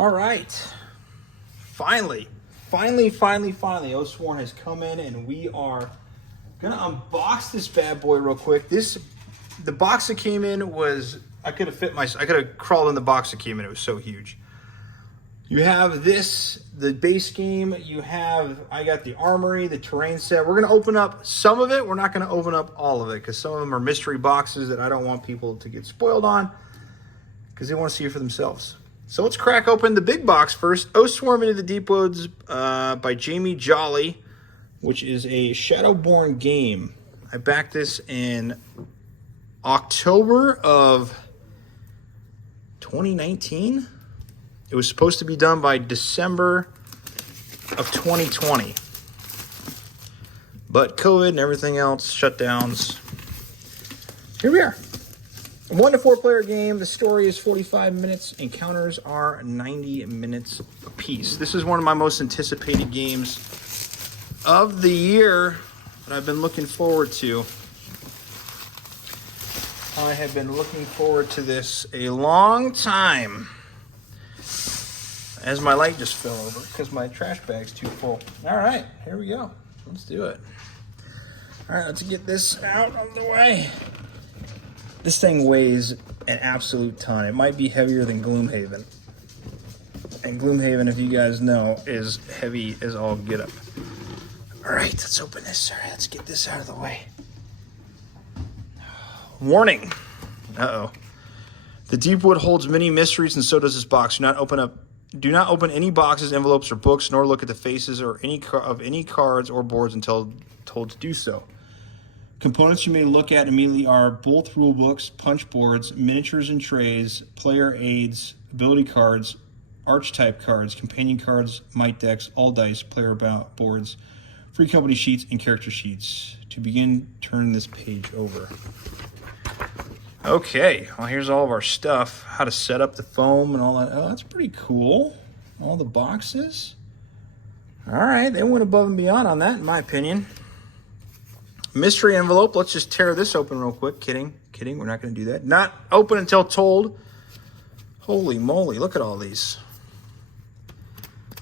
All right. Finally, Oathsworn has come in, and we are gonna unbox this bad boy real quick. The box that came in was, I could have crawled in the box that came in. It was so huge. You have this, the base game. I got the armory, the terrain set. We're gonna open up some of it. We're not gonna open up all of it because some of them are mystery boxes that I don't want people to get spoiled on because they want to see it for themselves. So let's crack open the big box first. Oathsworn Into the Deep Woods by Jamie Jolly, which is a Shadowborn game. I backed this in October of 2019. It was supposed to be done by December of 2020. But COVID and everything else, shutdowns. Here we are. A 1 to 4 player game. The story is 45 minutes. Encounters are 90 minutes apiece. This is one of my most anticipated games of the year that I've been looking forward to. I have been looking forward to this a long time. As my light just fell over because my trash bag's too full. All right, here we go. Let's do it. All right, let's get this out of the way. This thing weighs an absolute ton. It might be heavier than Gloomhaven. And Gloomhaven, if you guys know, is heavy as all get up. All right, let's open this. All right, let's get this out of the way. Warning. Uh-oh. The Deepwood holds many mysteries, and so does this box. Do not open any boxes, envelopes, or books, nor look at the faces or any cards or boards until told to do so. Components you may look at immediately are both rule books, punch boards, miniatures and trays, player aids, ability cards, archetype cards, companion cards, might decks, all dice, player boards, free company sheets, and character sheets. To begin, turn this page over. Okay, well, here's all of our stuff. How to set up the foam and all that. Oh, that's pretty cool. All the boxes. All right, they went above and beyond on that, in my opinion. Mystery envelope. Let's just tear this open real quick. Kidding. We're not going to do that. Not open until told. Holy moly, look at all these.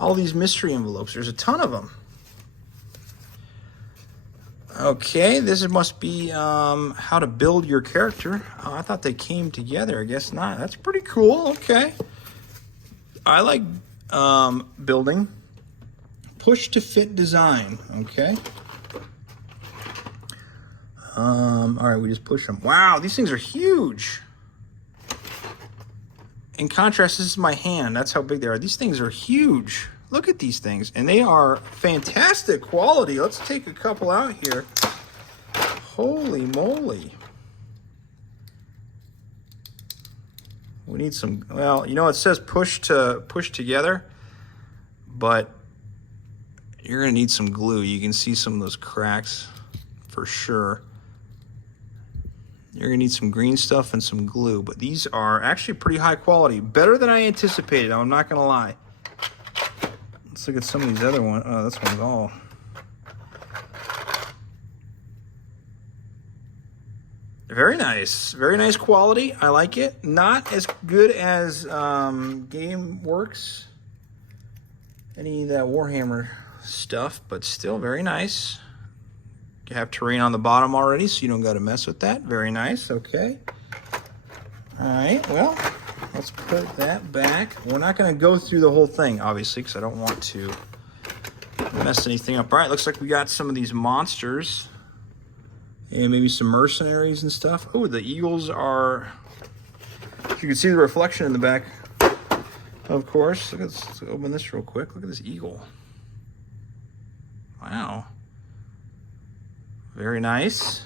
All these mystery envelopes. There's a ton of them. Okay, this must be how to build your character. Oh, I thought they came together. I guess not. That's pretty cool. Okay. I like building. Push to fit design. Okay. All right, we just push them. Wow, these things are huge. In contrast, this is my hand. That's how big they are. These things are huge. Look at these things, and they are fantastic quality. Let's take a couple out here. Holy moly. We need some, well, you know, it says push together, but you're gonna need some glue. You can see some of those cracks for sure. You're gonna need some green stuff and some glue, but these are actually pretty high quality. Better than I anticipated, I'm not gonna lie. Let's look at some of these other ones. Oh, this one's all. Very nice quality. I like it. Not as good as GameWorks, any of that Warhammer stuff, but still very nice. You have terrain on the bottom already, so you don't got to mess with that. Very nice. Okay. All right. Well, let's put that back. We're not going to go through the whole thing, obviously, because I don't want to mess anything up. All right. Looks like we got some of these monsters and maybe some mercenaries and stuff. Oh, the eagles are. You can see the reflection in the back. Of course. Let's open this real quick. Look at this eagle. Wow. Very nice.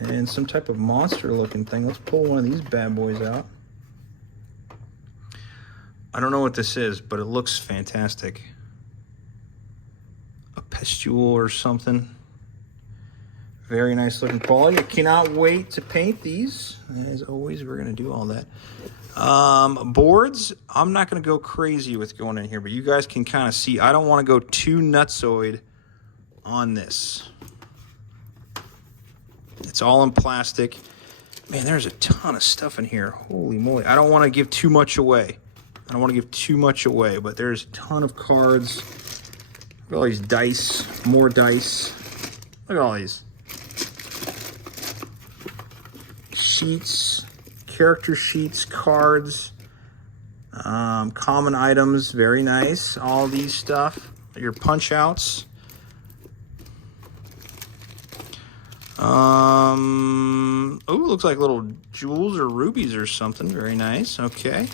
And some type of monster looking thing. Let's pull one of these bad boys out. I don't know what this is, but it looks fantastic. A pustule or something. Very nice looking quality. I cannot wait to paint these. As always, we're going to do all that. Boards, I'm not going to go crazy with going in here, but you guys can kind of see. I don't want to go too nutsoid on this. It's all in plastic. Man, there's a ton of stuff in here. Holy moly. I don't want to give too much away. But there's a ton of cards. Look at all these dice, more dice. Look at all these. Sheets, character sheets, cards, common items, very nice. All these stuff, your punch outs. Oh, looks like little jewels or rubies or something. Very nice. Okay.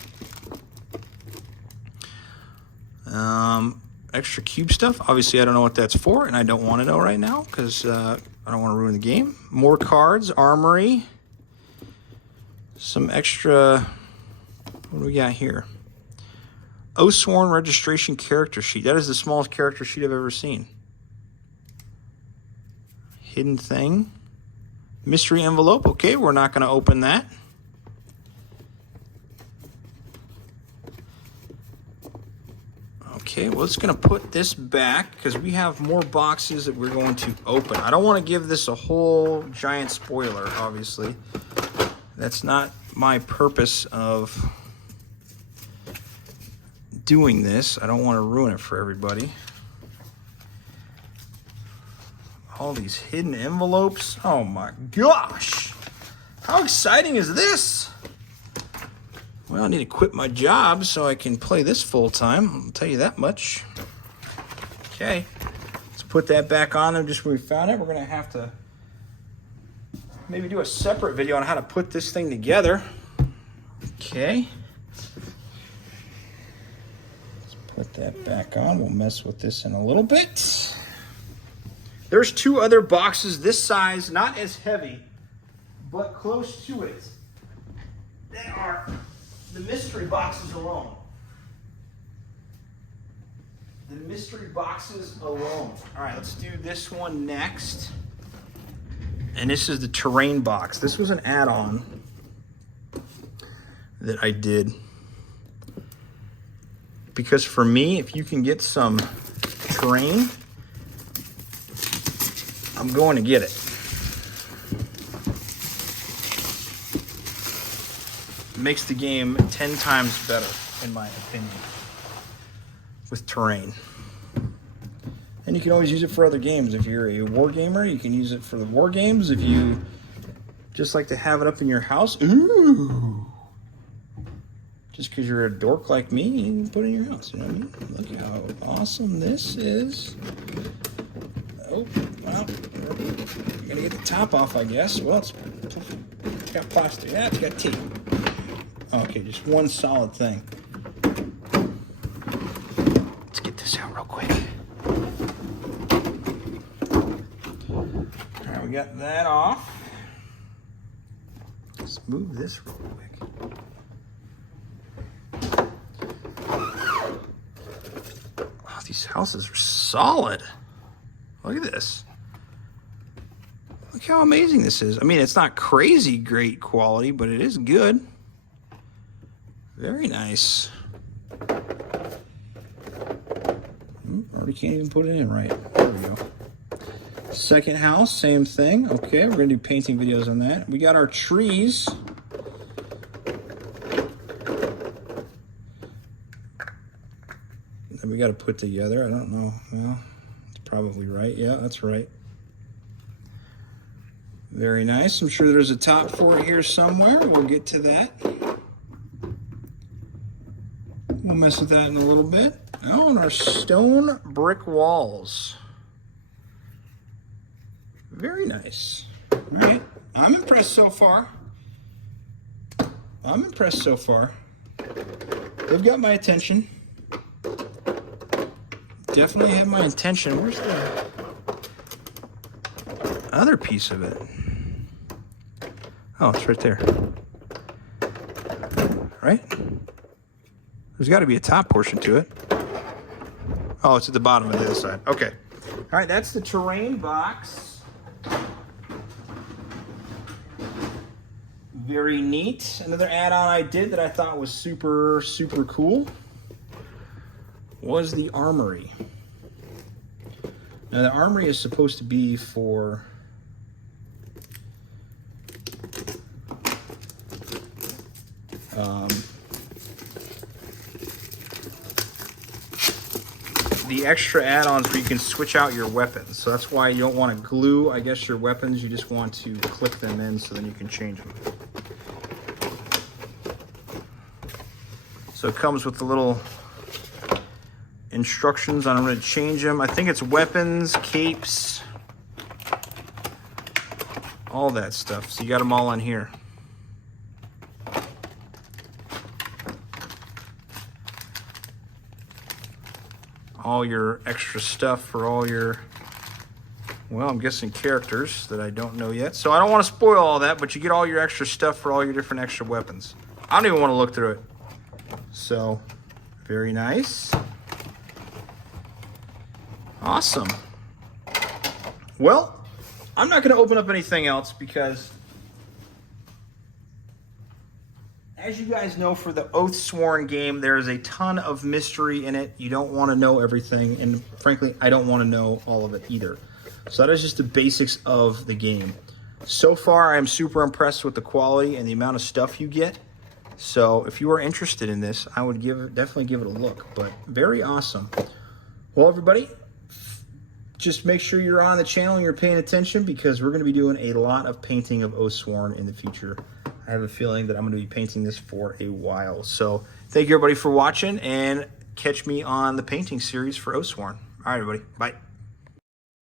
Extra cube stuff. Obviously, I don't know what that's for, and I don't want to know right now because I don't want to ruin the game. More cards, armory. Some extra. What do we got here? Oathsworn registration character sheet. That is the smallest character sheet I've ever seen. Hidden thing. Mystery envelope. Okay, we're not going to open that. Okay, well, it's going to put this back because we have more boxes that we're going to open. I don't want to give this a whole giant spoiler, obviously. That's not my purpose of doing this. I don't want to ruin it for everybody. All these hidden envelopes. Oh my gosh. How exciting is this? Well, I need to quit my job so I can play this full time. I'll tell you that much. Okay. Let's put that back on there just when we found it. We're going to have to maybe do a separate video on how to put this thing together. Okay. Let's put that back on. We'll mess with this in a little bit. There's two other boxes this size, not as heavy, but close to it. They are the mystery boxes alone. The mystery boxes alone. All right, let's do this one next. And this is the terrain box. This was an add-on that I did. Because for me, if you can get some terrain, I'm going to get it. Makes the game 10 times better, in my opinion, with terrain. And you can always use it for other games. If you're a war gamer, you can use it for the war games. If you just like to have it up in your house, ooh, just because you're a dork like me, you can put it in your house. You know what I mean? Look how awesome this is. Oh, well, I'm gonna get the top off, I guess. Well, it's got plastic. Yeah, it's got tape. Okay, just one solid thing. Let's get this out real quick. All right, we got that off. Let's move this real quick. Wow, these houses are solid. Look at this. Look how amazing this is. I mean, it's not crazy great quality, but it is good. Very nice. Already can't even put it in right. There we go. Second house, same thing. Okay, we're gonna do painting videos on that. We got our trees. That we gotta put together. I don't know. Well, it's probably right. Yeah, that's right. Very nice. I'm sure there's a top for it here somewhere. We'll get to that. We'll mess with that in a little bit. Oh, and our stone brick walls. Very nice. All right. I'm impressed so far. They've got my attention. Definitely have my attention. Where's the other piece of it? Oh, it's right there. Right? There's got to be a top portion to it. Oh, it's at the bottom of the other side. Okay. All right, that's the terrain box. Very neat. Another add-on I did that I thought was super, super cool was the armory. Now, the armory is supposed to be for The extra add-ons where you can switch out your weapons. So that's why you don't want to glue, I guess, your weapons. You just want to click them in so then you can change them. So it comes with the little instructions on how to change them. I think it's weapons, capes, all that stuff. So you got them all in here. All your extra stuff for all your, well, I'm guessing characters that I don't know yet. So I don't want to spoil all that, but you get all your extra stuff for all your different extra weapons. I don't even want to look through it. So, very nice. Awesome. Well, I'm not going to open up anything else because, as you guys know, for the Oathsworn game, there is a ton of mystery in it. You don't want to know everything, and frankly, I don't want to know all of it either. So that is just the basics of the game. So far, I'm super impressed with the quality and the amount of stuff you get. So if you are interested in this, I would definitely give it a look. But very awesome. Well, everybody, just make sure you're on the channel and you're paying attention because we're going to be doing a lot of painting of Oathsworn in the future. I have a feeling that I'm going to be painting this for a while. So thank you everybody for watching, and catch me on the painting series for Oathsworn. All right, everybody. Bye.